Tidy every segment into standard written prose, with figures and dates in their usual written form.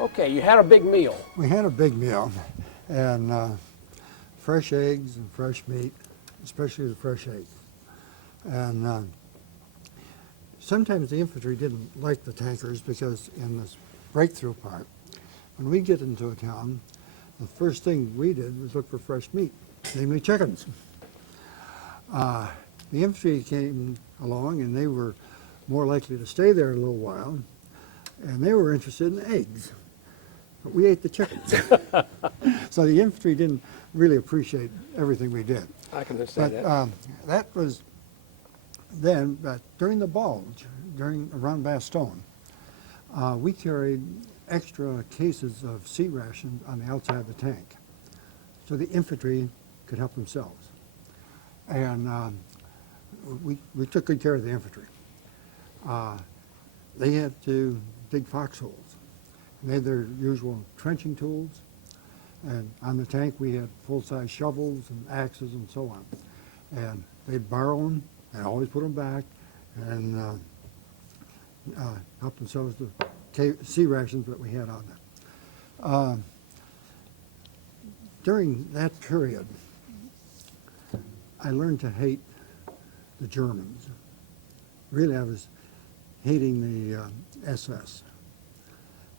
Okay, you had a big meal. We had a big meal, and fresh eggs and fresh meat, especially the fresh eggs. And sometimes the infantry didn't like the tankers because in this breakthrough part, when we get into a town, the first thing we did was look for fresh meat, namely chickens. The infantry came along and they were more likely to stay there a little while, and they were interested in eggs. But we ate the chickens. So the infantry didn't really appreciate everything we did. I can understand But that. that was then, but during the bulge, around Bastogne, we carried extra cases of sea rations on the outside of the tank, so the infantry could help themselves. And we took good care of the infantry. They had to dig foxholes. And they had their usual trenching tools, and on the tank we had full-size shovels and axes and so on. And they'd borrow them and always put them back and help themselves to sea rations that we had on them. During that period, I learned to hate the Germans. Really, I was hating the SS.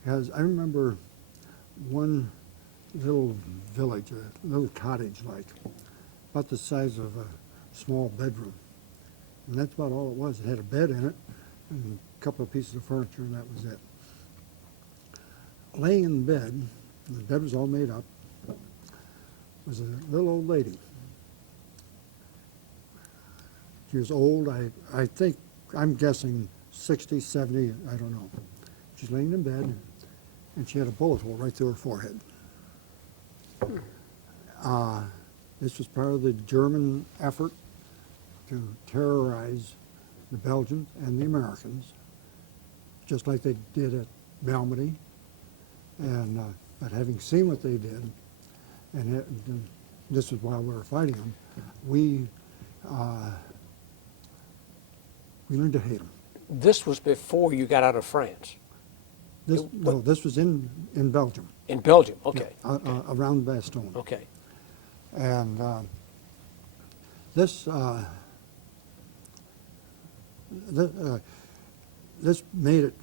Because I remember one little village, a little cottage like, about the size of a small bedroom. And that's about all it was. It had a bed in it and a couple of pieces of furniture, and that was it. Laying in bed, the bed was all made up, was a little old lady. She was old, I think, I'm guessing 60, 70, I don't know. She's laying in bed, and she had a bullet hole right through her forehead. This was part of the German effort to terrorize the Belgians and the Americans, just like they did at Malmedy. And but having seen what they did, and this was while we were fighting them, we learned to hate them. This was before you got out of France. No, this was in Belgium. In Belgium, okay. Around Bastogne. Okay. And this made it,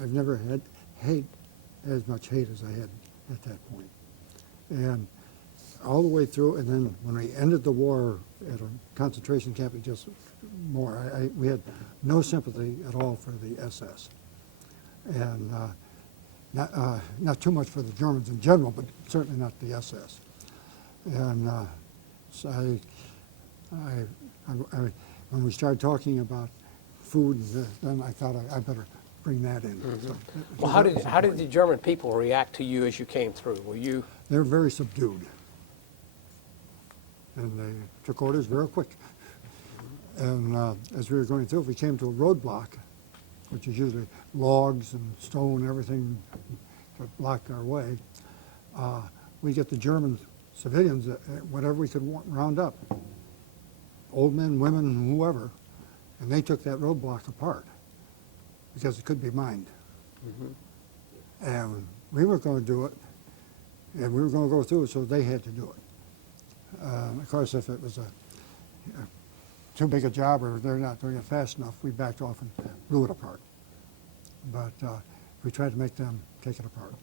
I've never had as much hate as I had at that point. And all the way through, and then when we ended the war at a concentration camp, it just more. We had no sympathy at all for the SS, and not too much for the Germans in general, but certainly not the SS. And so when we started talking about food, then I thought I better bring that in. Mm-hmm. So, Well, how did the German people react to you as you came through? Were you? They were very subdued, and they took orders very quick. And as we were going through, if we came to a roadblock, which is usually logs and stone, everything to block our way, we get the German civilians, whatever we could round up, old men, women, whoever, and they took that roadblock apart because it could be mined. Mm-hmm. And we were going to do it, and we were going to go through it, so they had to do it. Of course, if it was too big a job or they're not doing it fast enough, we backed off and blew it apart. But we tried to make them take it apart.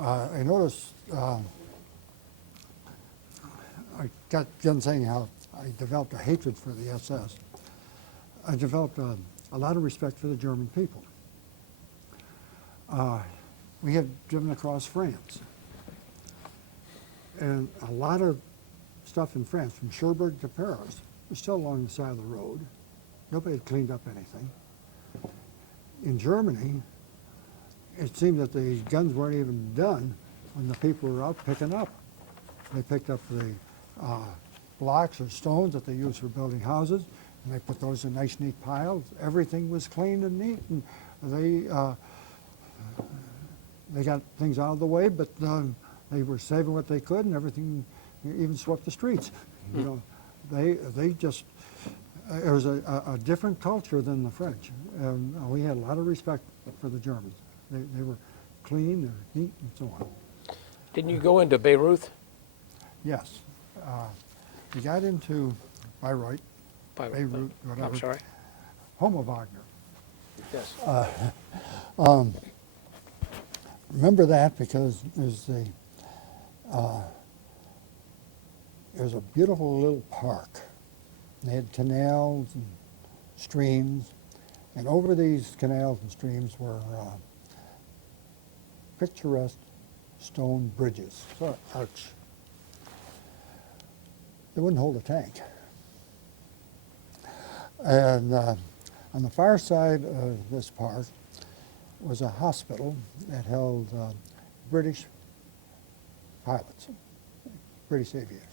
I noticed, I got done saying how I developed a hatred for the SS. I developed a lot of respect for the German people. We had driven across France. And a lot of stuff in France, from Cherbourg to Paris, was still along the side of the road. Nobody had cleaned up anything. In Germany, it seemed that the guns weren't even done when the people were out picking up. They picked up the blocks or stones that they used for building houses, and they put those in nice, neat piles. Everything was clean and neat, and they got things out of the way, but they were saving what they could, and everything, even swept the streets. You know, they just it was a different culture than the French. We had a lot of respect for the Germans. They were clean, they were neat, and so on. Didn't you go into Beirut? Yes. We got into Bayreuth, Beirut, whatever. I'm sorry. Home of Wagner. Yes. Remember that because there's a beautiful little park. They had canals and streams, and over these canals and streams were picturesque stone bridges, sort of arch. They wouldn't hold a tank. And on the far side of this park was a hospital that held British pilots, British aviators.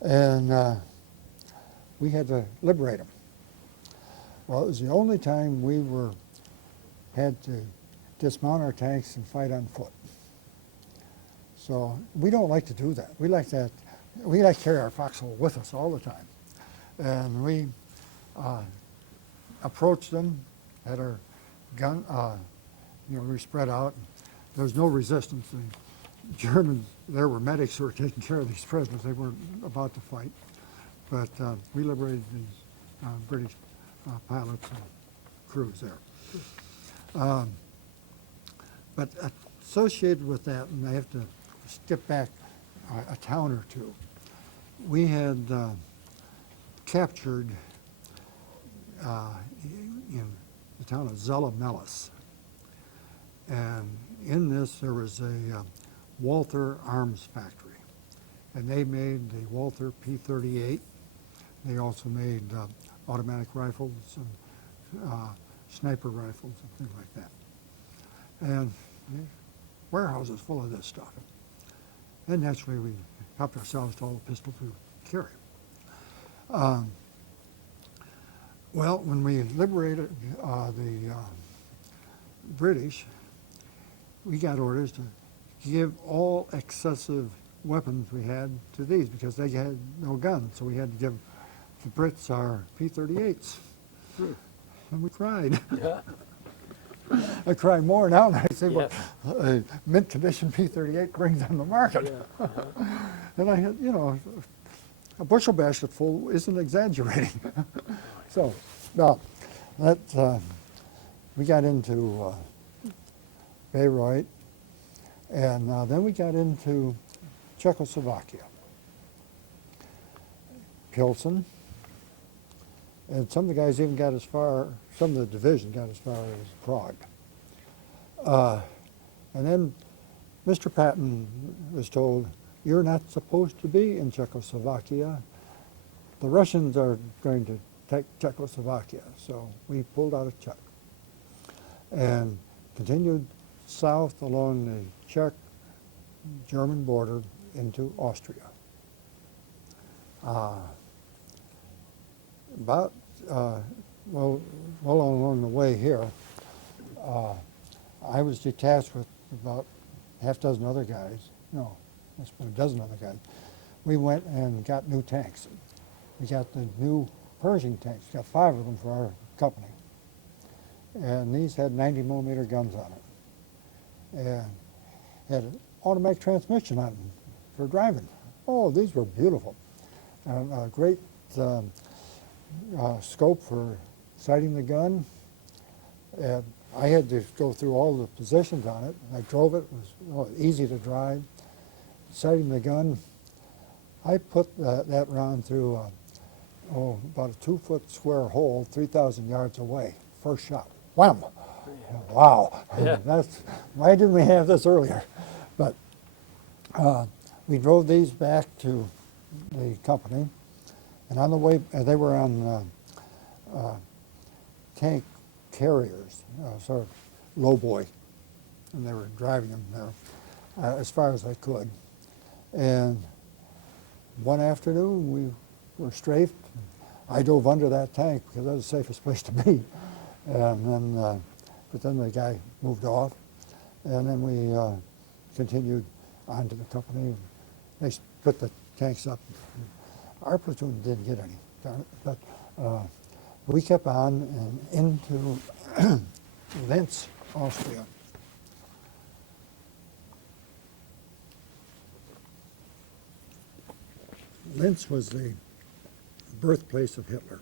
And we had to liberate them. Well, it was the only time we had to dismount our tanks and fight on foot. So we don't like to do that. We like to carry our foxhole with us all the time. And we approached them, had our gun, we spread out. There was no resistance. The Germans, there were medics who were taking care of these prisoners. They weren't about to fight. But we liberated these British pilots and crews there. But associated with that, and I have to skip back a town or two, we had captured in the town of Zella-Mellis. And in this there was a Walther Arms Factory. And they made the Walther P-38. They also made automatic rifles and sniper rifles and things like that. And warehouses full of this stuff. And naturally we helped ourselves to all the pistols we carry. Well, when we liberated the British, we got orders to give all excessive weapons we had to these because they had no guns, so we had to give the Brits our P-38s. And we cried. Yeah. I cry more now than I say, Yes. well, a mint condition P-38 brings on the market. Yeah. And I had, a bushel basket full isn't exaggerating. So, now, we got into Bayreuth, and then we got into Czechoslovakia, Pilsen, and some of the guys even got as far, some of the division got as far as Prague. And then Mr. Patton was told, you're not supposed to be in Czechoslovakia. The Russians are going to take Czechoslovakia. So we pulled out of Czech and continued south along the Czech-German border into Austria. Well along the way here, I was detached with about half dozen other guys. No, that's about a dozen other guys. We went and got new tanks. We got the new Pershing tanks. We got 5 of them for our company. And these had 90 millimeter guns on it. And had an automatic transmission on them for driving. Oh, these were beautiful. And a great scope for sighting the gun. And I had to go through all the positions on it. I drove it. It was easy to drive. Sighting the gun, I put that round through about a 2-foot square hole 3,000 yards away. First shot. Wham! Wow. Yeah. Why didn't we have this earlier? But we drove these back to the company, and on the way, they were on tank carriers, sort of lowboy, and they were driving them there as far as they could. And one afternoon, we were strafed. I dove under that tank because that was the safest place to be. And then, but then the guy moved off, and then we continued on to the company. They split the tanks up. Our platoon didn't get any on it. But we kept on and into Linz, Austria. Linz was the birthplace of Hitler.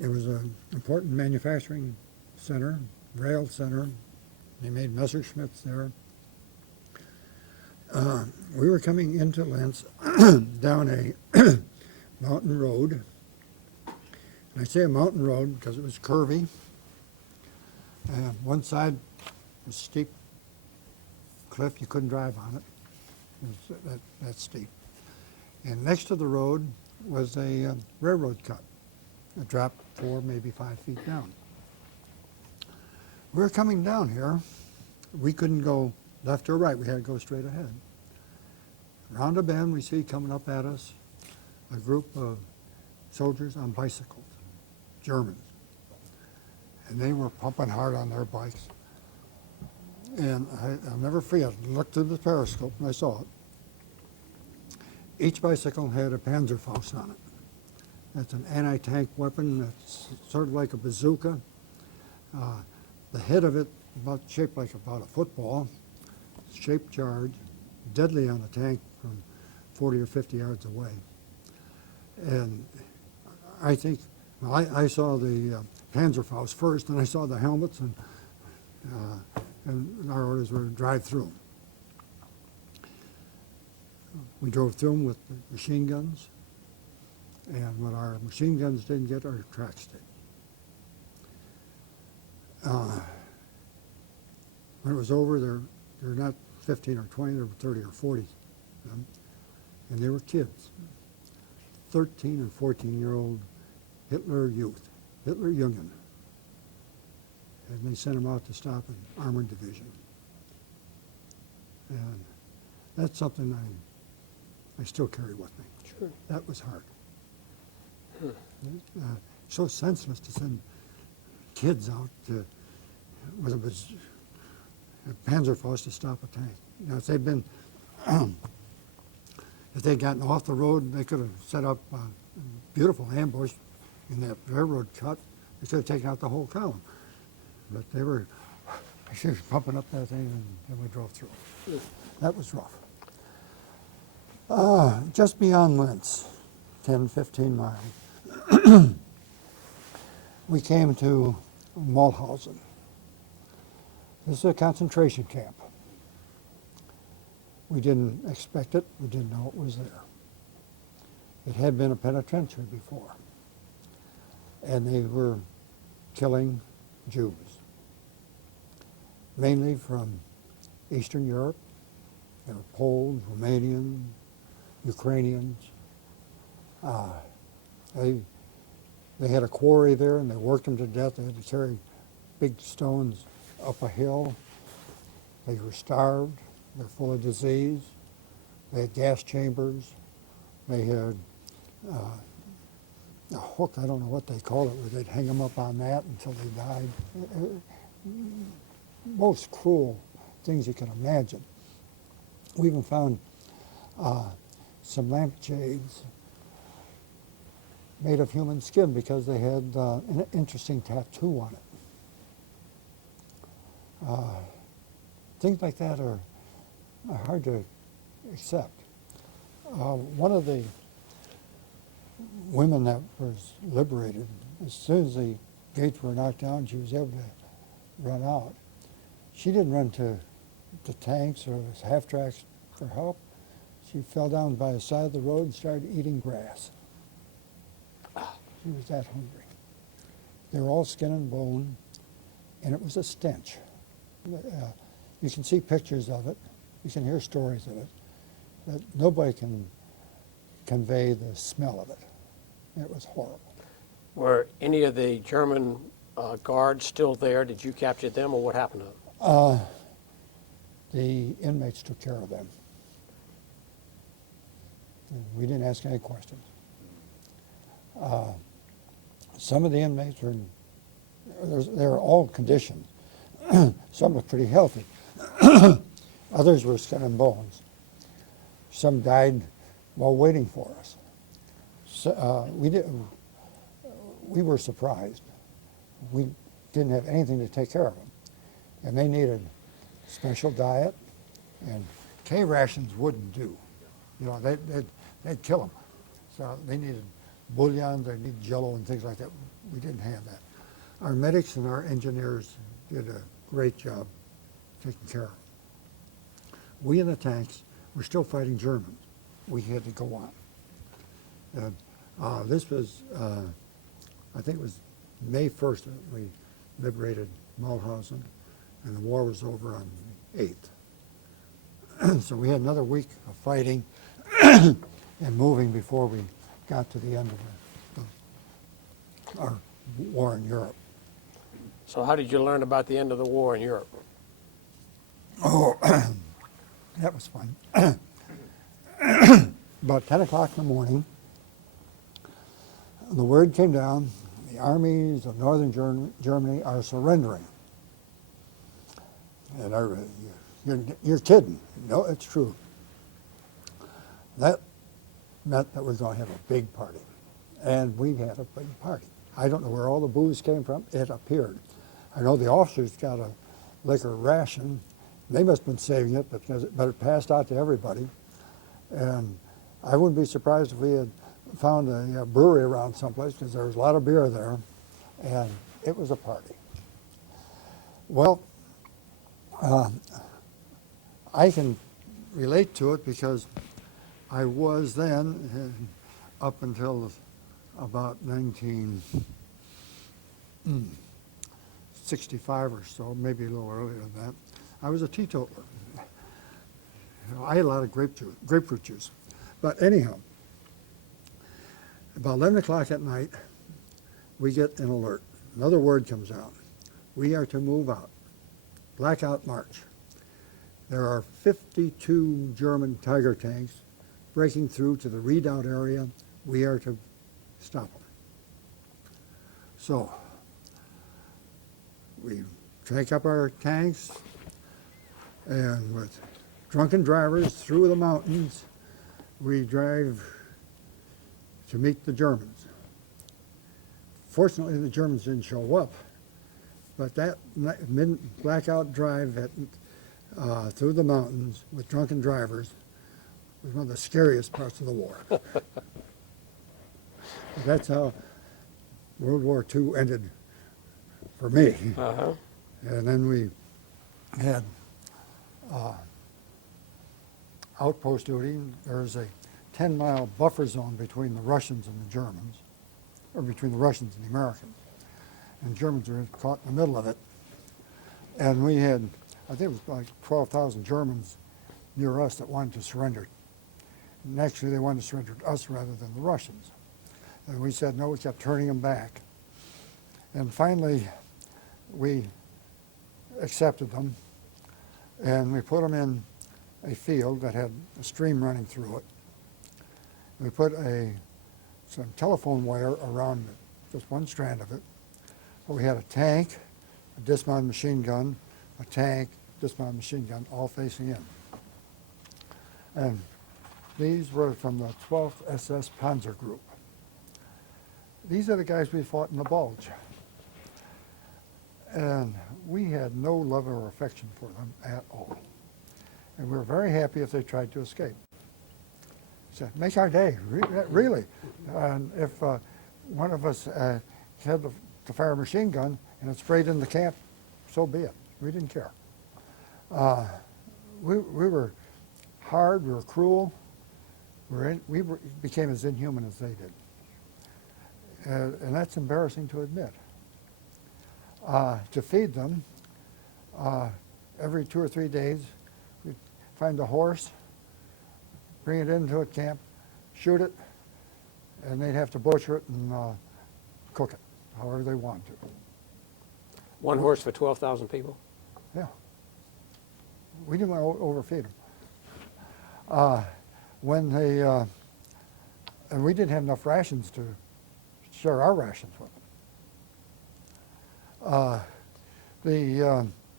It was an important manufacturing center, rail center. They made Messerschmitts there. We were coming into Linz down a mountain road. And I say a mountain road because it was curvy. And one side was steep cliff. You couldn't drive on it. It was that steep. And next to the road was a railroad cut. It dropped 4, maybe 5 feet down. We were coming down here. We couldn't go left or right. We had to go straight ahead. Around a bend, we see coming up at us a group of soldiers on bicycles, Germans. And they were pumping hard on their bikes. And I'll never forget, I looked through the periscope and I saw it. Each bicycle had a Panzerfaust on it. That's an anti-tank weapon that's sort of like a bazooka. The head of it, shaped like about a football, shaped charge, deadly on the tank from 40 or 50 yards away. And I think, well, I saw the Panzerfaust first, and I saw the helmets, and our orders were to drive through them. We drove through them with the machine guns, and what our machine guns didn't get, our tracks did. When it was over, there were not 15 or 20, there were 30 or 40 of them, and they were kids, 13 and 14-year-old Hitler youth, Hitler Jungen, and they sent them out to stop an armored division. And that's something I still carry with me. Sure. That was hard. So senseless to send kids out to, with a Panzerfaust to stop a tank. You know, if they'd been, if they'd gotten off the road, they could have set up a beautiful ambush in that railroad cut. They could have taken out the whole column. But they were pumping up that thing, and then we drove through. That was rough. Just beyond Linz, 10, 15 miles, we came to Mulhausen. This is a concentration camp. We didn't expect it. We didn't know it was there. It had been a penitentiary before. And they were killing Jews, mainly from Eastern Europe. There were Poles, Romanians, Ukrainians. They had a quarry there, and they worked them to death. They had to carry big stones up a hill. They were starved. They're full of disease. They had gas chambers. They had a hook, I don't know what they call it, where they'd hang them up on that until they died. Most cruel things you can imagine. We even found some lampshades made of human skin because they had an interesting tattoo on it. Things like that are hard to accept. One of the women that was liberated, as soon as the gates were knocked down, she was able to run out. She didn't run to the tanks or half-tracks for help. She fell down by the side of the road and started eating grass. She was that hungry. They were all skin and bone, and it was a stench. You can see pictures of it. You can hear stories of it. But nobody can convey the smell of it. It was horrible. Were any of the German guards still there? Did you capture them, or what happened to them? The inmates took care of them. And we didn't ask any questions. Some of the inmates were, they were all conditioned. Some were pretty healthy. Others were skin and bones. Some died while waiting for us. we were surprised. We didn't have anything to take care of them. And they needed special diet, and K rations wouldn't do. You know, they'd kill them. So they needed bouillon, they needed jello and things like that. We didn't have that. Our medics and our engineers did a great job taking care of them. We in the tanks were still fighting Germans. We had to go on. And this was, I think it was May 1st that we liberated Mulhausen, and the war was over on the 8th. So we had another week of fighting and moving before we got to the end of our war in Europe. So how did you learn about the end of the war in Europe? Oh, that was fun. About 10 o'clock in the morning, the word came down, the armies of northern Germany are surrendering. And you're kidding. No, it's true. That meant that we're going to have a big party. And we had a big party. I don't know where all the booze came from. It appeared. I know the officers got a liquor ration. They must have been saving it, but it passed out to everybody. And I wouldn't be surprised if we had found a brewery around someplace, because there was a lot of beer there, and it was a party. Well, I can relate to it because I was then, up until about 1965 or so, maybe a little earlier than that, I was a teetotaler. I had a lot of grapefruit juice. But anyhow, about 11 o'clock at night, we get an alert. Another word comes out. We are to move out. Blackout march. There are 52 German Tiger tanks breaking through to the redoubt area. We are to stop them. So we take up our tanks, and with drunken drivers through the mountains, we drive to meet the Germans. Fortunately, the Germans didn't show up, but that blackout drive through the mountains with drunken drivers was one of the scariest parts of the war. That's how World War II ended for me. Uh-huh. And then we had outpost duty. There's a 10-mile buffer zone between the Russians and the Germans, or between the Russians and the Americans. And the Germans were caught in the middle of it. And we had, I think it was like 12,000 Germans near us that wanted to surrender. And actually they wanted to surrender to us rather than the Russians. And we said no, we kept turning them back. And finally, we accepted them, and we put them in a field that had a stream running through it. We put some telephone wire around it, just one strand of it. But we had a tank, a dismounted machine gun, a tank, dismounted machine gun, all facing in. And these were from the 12th SS Panzer Group. These are the guys we fought in the Bulge. And we had no love or affection for them at all. And we were very happy if they tried to escape. Said, make our day, really. And if one of us had to fire a machine gun and it sprayed in the camp, so be it. We didn't care. We were hard, we were cruel, we became as inhuman as they did. And that's embarrassing to admit. To feed them, every 2 or 3 days, we'd find a horse, bring it into a camp, shoot it, and they'd have to butcher it and cook it, however they wanted to. One horse for 12,000 people? Yeah. We didn't want to overfeed them. And we didn't have enough rations to share our rations with them.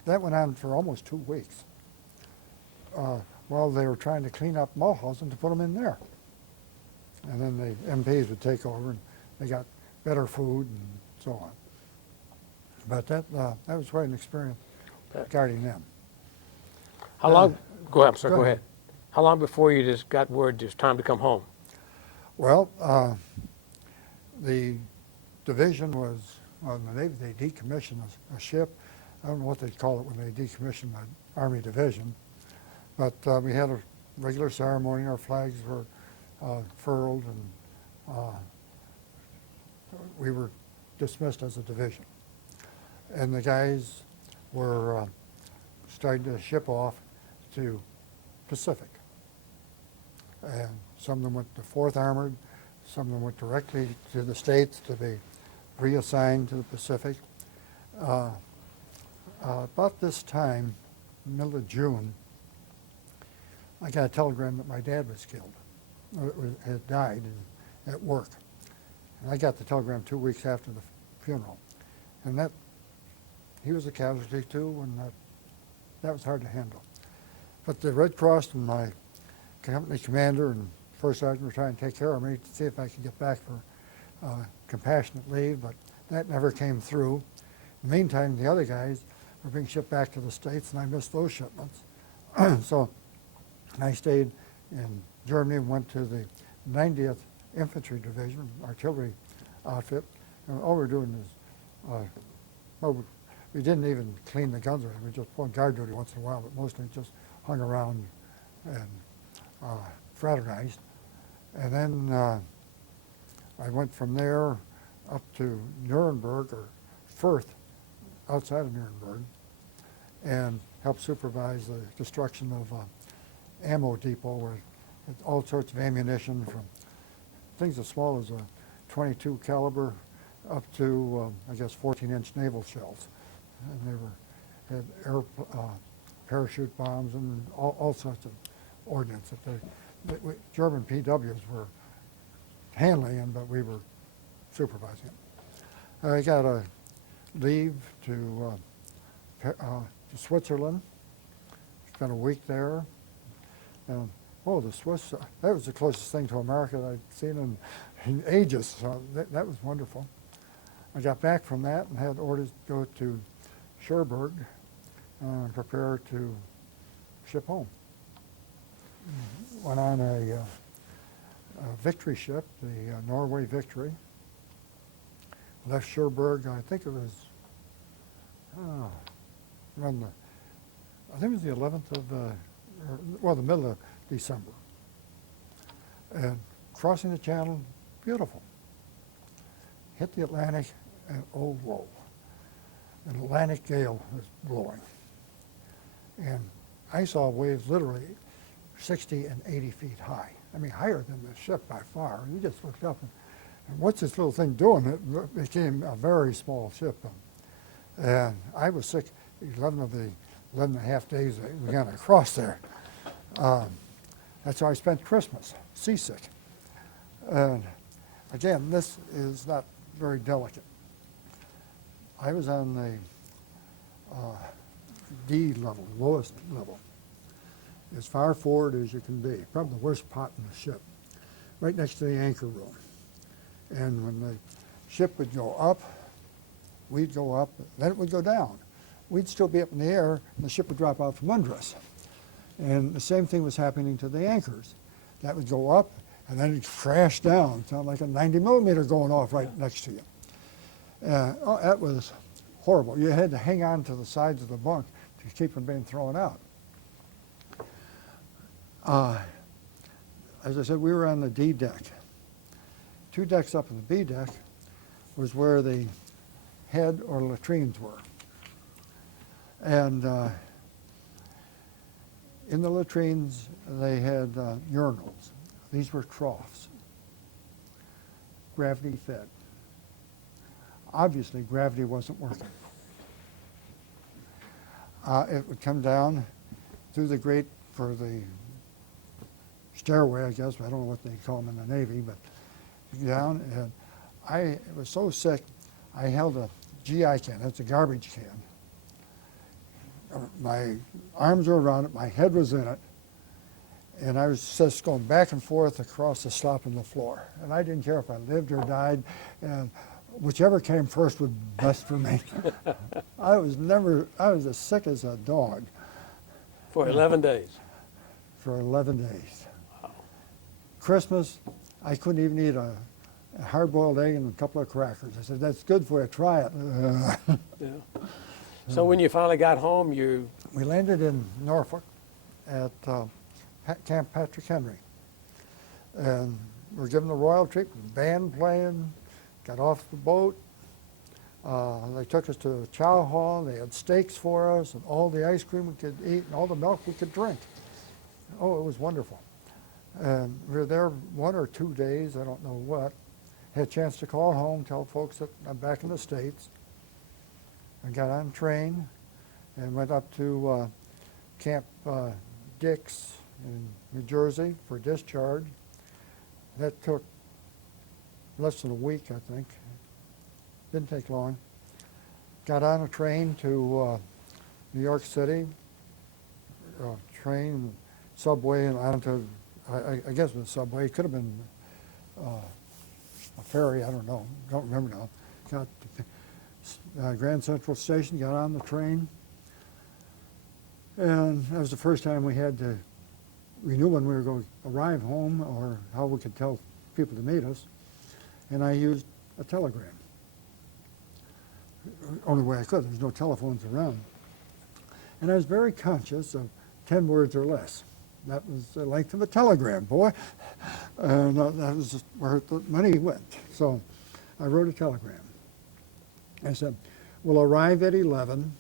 That went on for almost 2 weeks while they were trying to clean up Mulhausen to put them in there. and then the MPs would take over, and they got better food and so on. But that was quite an experience regarding them. How long, go ahead, I'm sorry, go go ahead. ahead. How long before you just got word it was time to come home? Well, the division was, well, they decommissioned a ship. I don't know what they'd call it when they decommissioned the Army division, but we had a regular ceremony. Our flags were furled, and we were dismissed as a division. And the guys were starting to ship off to Pacific. And some of them went to 4th Armored, some of them went directly to the States to be reassigned to the Pacific. About this time, middle of June, I got a telegram that my dad was killed, had died at work. And I got the telegram 2 weeks after the funeral. And he was a casualty too, and that was hard to handle. But the Red Cross and my company commander and first sergeant were trying to take care of me to see if I could get back for compassionate leave, but that never came through. In the meantime, the other guys were being shipped back to the States, and I missed those shipments. So I stayed in Germany and went to the 90th Infantry Division, artillery outfit. And all we're doing is, well, we didn't even clean the guns or anything. We just pulled guard duty once in a while, but mostly just hung around and fraternized. And then I went from there up to Nuremberg, or Fürth, outside of Nuremberg, and helped supervise the destruction of ammo depot where all sorts of ammunition, from things as small as a 22 caliber up to, I guess, 14-inch naval shells. And they had parachute bombs and all sorts of ordnance that German PWs were handling them, but we were supervising it. I got a leave to Switzerland. Spent a week there. And, the Swiss, that was the closest thing to America that I'd seen in ages, so that was wonderful. I got back from that and had orders to go to Cherbourg and prepare to ship home. Went on a victory ship, the Norway Victory. Left Cherbourg, I think it was around I think it was the 11th of, the middle of December. And crossing the channel, beautiful. Hit the Atlantic, and oh, whoa. An Atlantic gale was blowing. And I saw waves literally 60 and 80 feet high. I mean, higher than the ship by far. You just looked up, and what's this little thing doing? It became a very small ship. And I was sick 11 of the 11 and a half days that we got across there. That's how I spent Christmas, seasick. And again, this is not very delicate. I was on the D level, lowest level, as far forward as you can be, probably the worst pot in the ship, right next to the anchor room. And when the ship would go up, we'd go up, then it would go down. We'd still be up in the air, and the ship would drop out from under us. And the same thing was happening to the anchors. That would go up, and then it'd crash down. Sound like a 90 millimeter going off right next to you. That was horrible. You had to hang on to the sides of the bunk to keep from being thrown out. As I said, we were on the D deck. 2 decks up on the B deck was where the head or latrines were. And in the latrines, they had urinals. These were troughs, gravity fed. Obviously, gravity wasn't working. It would come down through the grate for the stairway, I guess. I don't know what they call them in the Navy, but down. And I was so sick, I held a GI can. That's a garbage can. My arms were around it. My head was in it. And I was just going back and forth across the slop on the floor. And I didn't care if I lived or died, and whichever came first would be best for me. I was as sick as a dog For 11 days. for 11 days. Christmas, I couldn't even eat a hard-boiled egg and a couple of crackers. I said, that's good for you, try it. Yeah. So when you finally got home, We landed in Norfolk at Camp Patrick Henry. And we were given the royal treatment, band playing, got off the boat. They took us to the chow hall. They had steaks for us and all the ice cream we could eat and all the milk we could drink. Oh, it was wonderful. And we were there 1 or 2 days, I don't know what. Had a chance to call home, tell folks that I'm back in the States. I got on a train and went up to Camp Dix in New Jersey for discharge. That took less than a week, I think. Didn't take long. Got on a train to New York City, train, subway, and onto, I guess it was a subway. It could have been a ferry, I don't know. Don't remember now. Got to Grand Central Station, got on the train. And that was the first time we knew when we were going to arrive home or how we could tell people to meet us. And I used a telegram. Only way I could, there's no telephones around. And I was very conscious of 10 words or less. That was the length of a telegram, boy. And that was just where the money went. So I wrote a telegram. I said, we'll arrive at 11,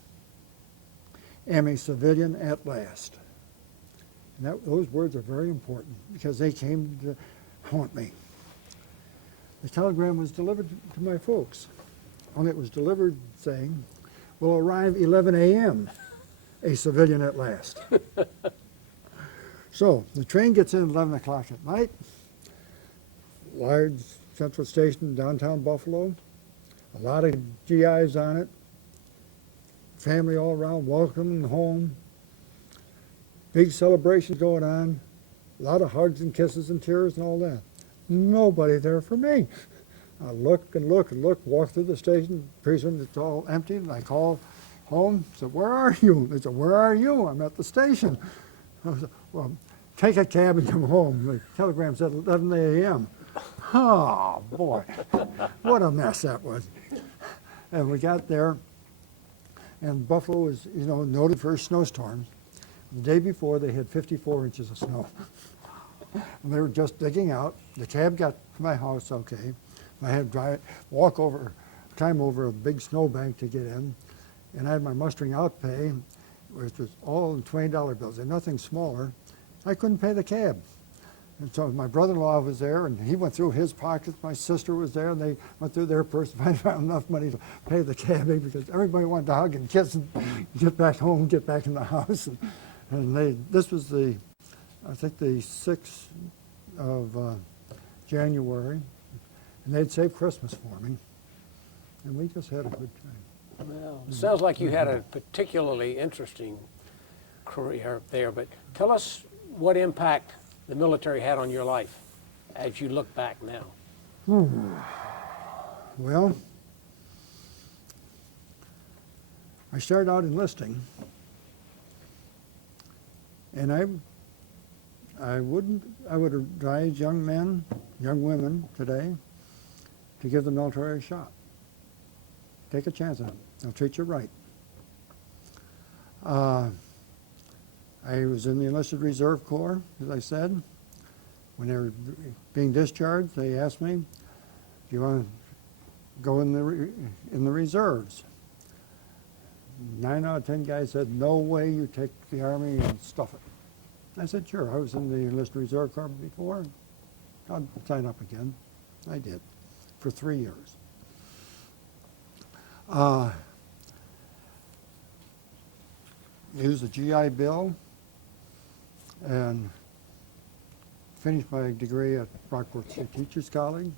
am a civilian at last. And those words are very important because they came to haunt me. The telegram was delivered to my folks. Only it was delivered saying, we'll arrive 11 a.m., a civilian at last. So the train gets in at 11 o'clock at night, large central station, downtown Buffalo, a lot of GIs on it, family all around, welcoming home, big celebrations going on, a lot of hugs and kisses and tears and all that. Nobody there for me. I look and look and look, walk through the station, pretty soon it's all empty, and I call home, said, where are you? They said, where are you? I'm at the station. I said, well, take a cab and come home. The telegram said 11 a.m. Oh, boy, what a mess that was. And we got there, and Buffalo was, noted for snowstorms. The day before, they had 54 inches of snow. And they were just digging out. The cab got to my house okay. I had to climb over a big snowbank to get in. And I had my mustering out pay, which was all in $20 bills, and nothing smaller. I couldn't pay the cab. And so my brother-in-law was there, and he went through his pockets. My sister was there, and they went through their purse to find enough money to pay the cab because everybody wanted to hug and kiss and get back home, get back in the house. This was I think the 6th of January, and they'd saved Christmas for me, and we just had a good time. well, it sounds like you had a particularly interesting career there, but tell us what impact the military had on your life as you look back now. Well, I started out enlisting, and I would advise young men, young women today to give the military a shot. Take a chance on it. They'll treat you right. I was in the Enlisted Reserve Corps, as I said. When they were being discharged, they asked me, do you want to go in the reserves? 9 out of 10 guys said, no way, you take the Army and stuff it. I said, sure, I was in the Enlisted Reserve Corps before. I'll sign up again. I did, for 3 years. Used the GI Bill and finished my degree at Rockport State Teachers College.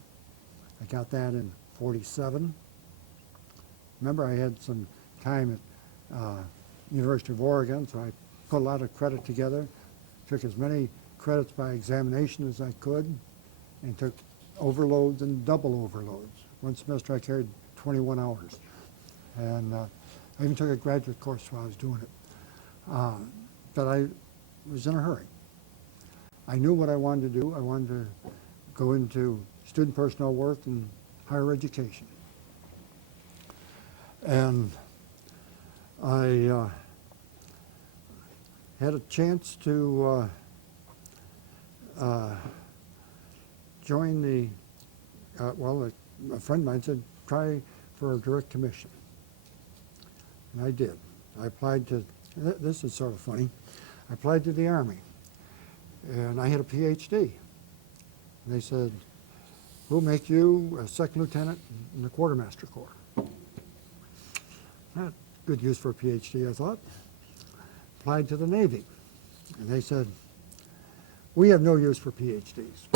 I got that in '47. Remember, I had some time at University of Oregon, so I put a lot of credit together, took as many credits by examination as I could, and took overloads and double overloads. One semester I carried 21 hours. And I even took a graduate course while I was doing it. But I was in a hurry. I knew what I wanted to do. I wanted to go into student personnel work and higher education. And I had a chance to join the, a friend of mine said, try for a direct commission. And I did. I applied to, this is sort of funny, I applied to the Army. And I had a PhD. And they said, we'll make you a second lieutenant in the quartermaster corps. Not good use for a PhD, I thought. Applied to the Navy. And they said, we have no use for PhDs.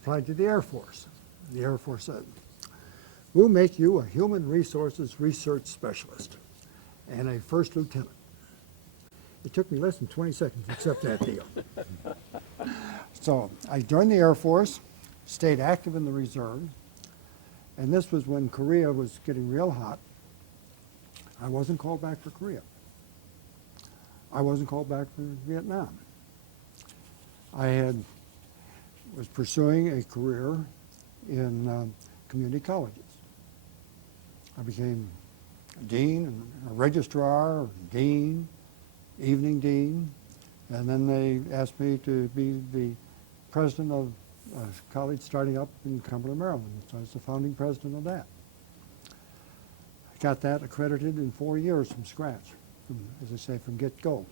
Applied to the Air Force. The Air Force said, we'll make you a human resources research specialist and a first lieutenant. It took me less than 20 seconds to accept that deal. So I joined the Air Force, stayed active in the reserve, and this was when Korea was getting real hot. I wasn't called back for Korea. I wasn't called back for Vietnam. I was pursuing a career in community colleges. I became a dean, and a registrar, dean, evening dean, and then they asked me to be the president of a college starting up in Cumberland, Maryland. So I was the founding president of that. I got that accredited in 4 years from scratch, as I say, from get-go.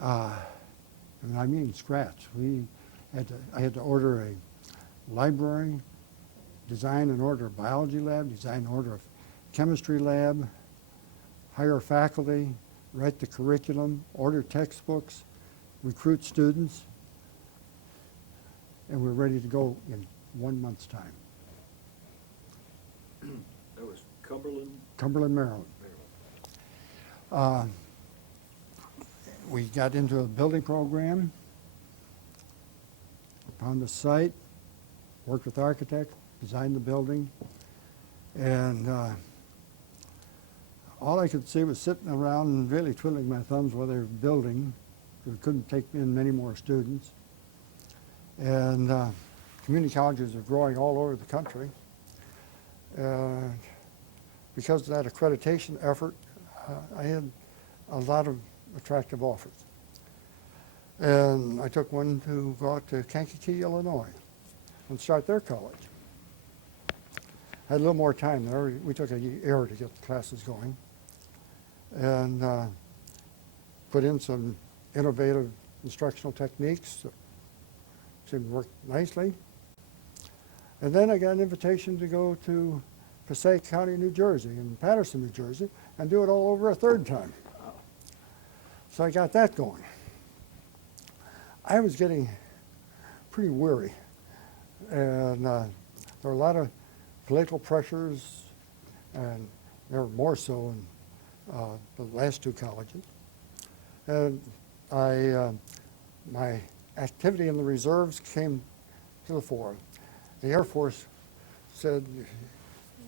And I mean scratch. I had to order a library, design and order a biology lab, design and order a chemistry lab, hire faculty, write the curriculum, order textbooks, recruit students, and we're ready to go in 1 month's time. That was Cumberland? Cumberland, Maryland. We got into a building program, found a site, worked with architects, designed the building, and all I could see was sitting around and really twiddling my thumbs while they were building. We couldn't take in many more students. And community colleges are growing all over the country. Because of that accreditation effort, I had a lot of attractive offers. And I took one to go out to Kankakee, Illinois, and start their college. I had a little more time there. We took a year to get the classes going. And put in some innovative instructional techniques that seemed to work nicely. And then I got an invitation to go to Passaic County, New Jersey, and Patterson, New Jersey, and do it all over a third time. So I got that going. I was getting pretty weary, and there were a lot of political pressures, and there were more so in the last two colleges. And my activity in the reserves came to the fore. The Air Force said,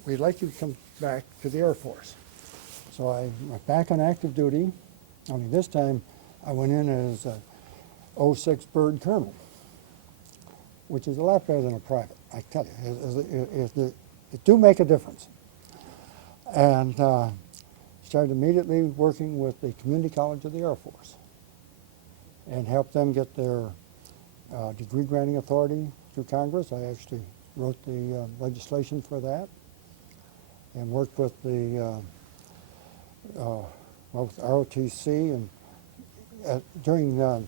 we'd like you to come back to the Air Force. So I went back on active duty, only this time I went in as a 06 bird colonel, which is a lot better than a private, I tell you. It do make a difference. And started immediately working with the Community College of the Air Force and helped them get their degree granting authority through Congress. I actually wrote the legislation for that and worked with the with ROTC. And during the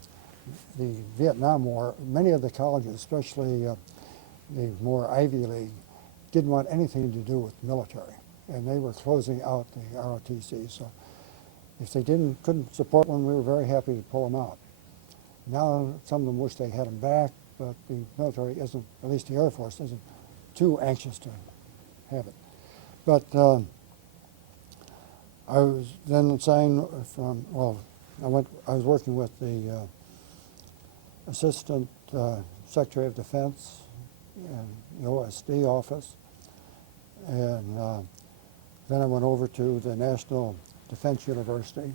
Vietnam War, many of the colleges, especially the more Ivy League, didn't want anything to do with the military, and they were closing out the ROTC. So if they couldn't support one, we were very happy to pull them out. Now some of them wish they had them back, but the military isn't, at least the Air Force isn't too anxious to have it. But I was then assigned from, well, I was working with the Assistant Secretary of Defense in the OSD office, and then I went over to the National Defense University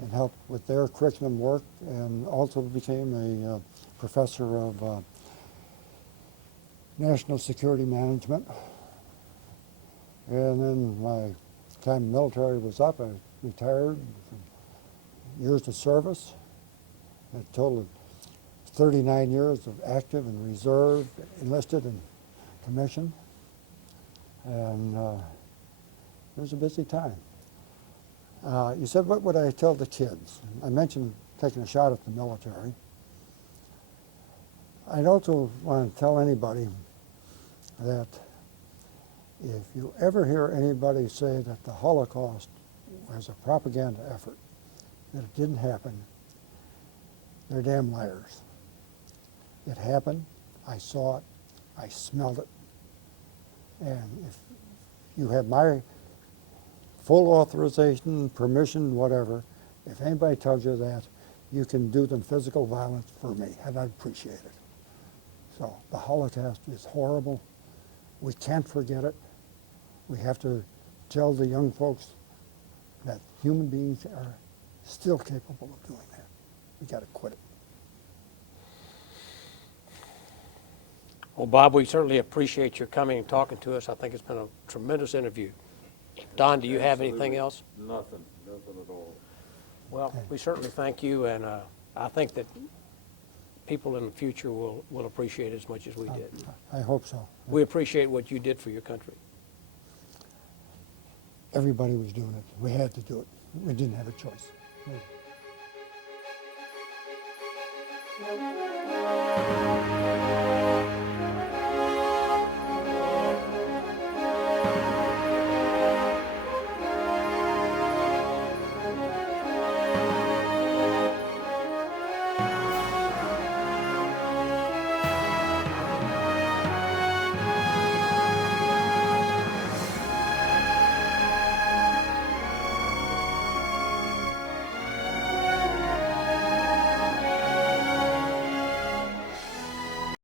and helped with their curriculum work, and also became a professor of national security management. And then my time in the military was up. I retired from years of service, a total of 39 years of active and reserve, enlisted and commissioned. And it was a busy time. You said, what would I tell the kids? I mentioned taking a shot at the military. I'd also want to tell anybody that if you ever hear anybody say that the Holocaust was a propaganda effort, that it didn't happen, they're damn liars. It happened, I saw it, I smelled it, and if you have my full authorization, permission, whatever, if anybody tells you that, you can do them physical violence for me, and I'd appreciate it. So the Holocaust is horrible. We can't forget it. We have to tell the young folks that human beings are still capable of doing that. We got to quit it. Well, Bob, we certainly appreciate your coming and talking to us. I think it's been a tremendous interview. Don, do you have anything Absolutely else? Nothing at all. Well, we certainly thank you, and I think that people in the future will appreciate it as much as we did. I hope so. We appreciate what you did for your country. Everybody was doing it. We had to do it. We didn't have a choice.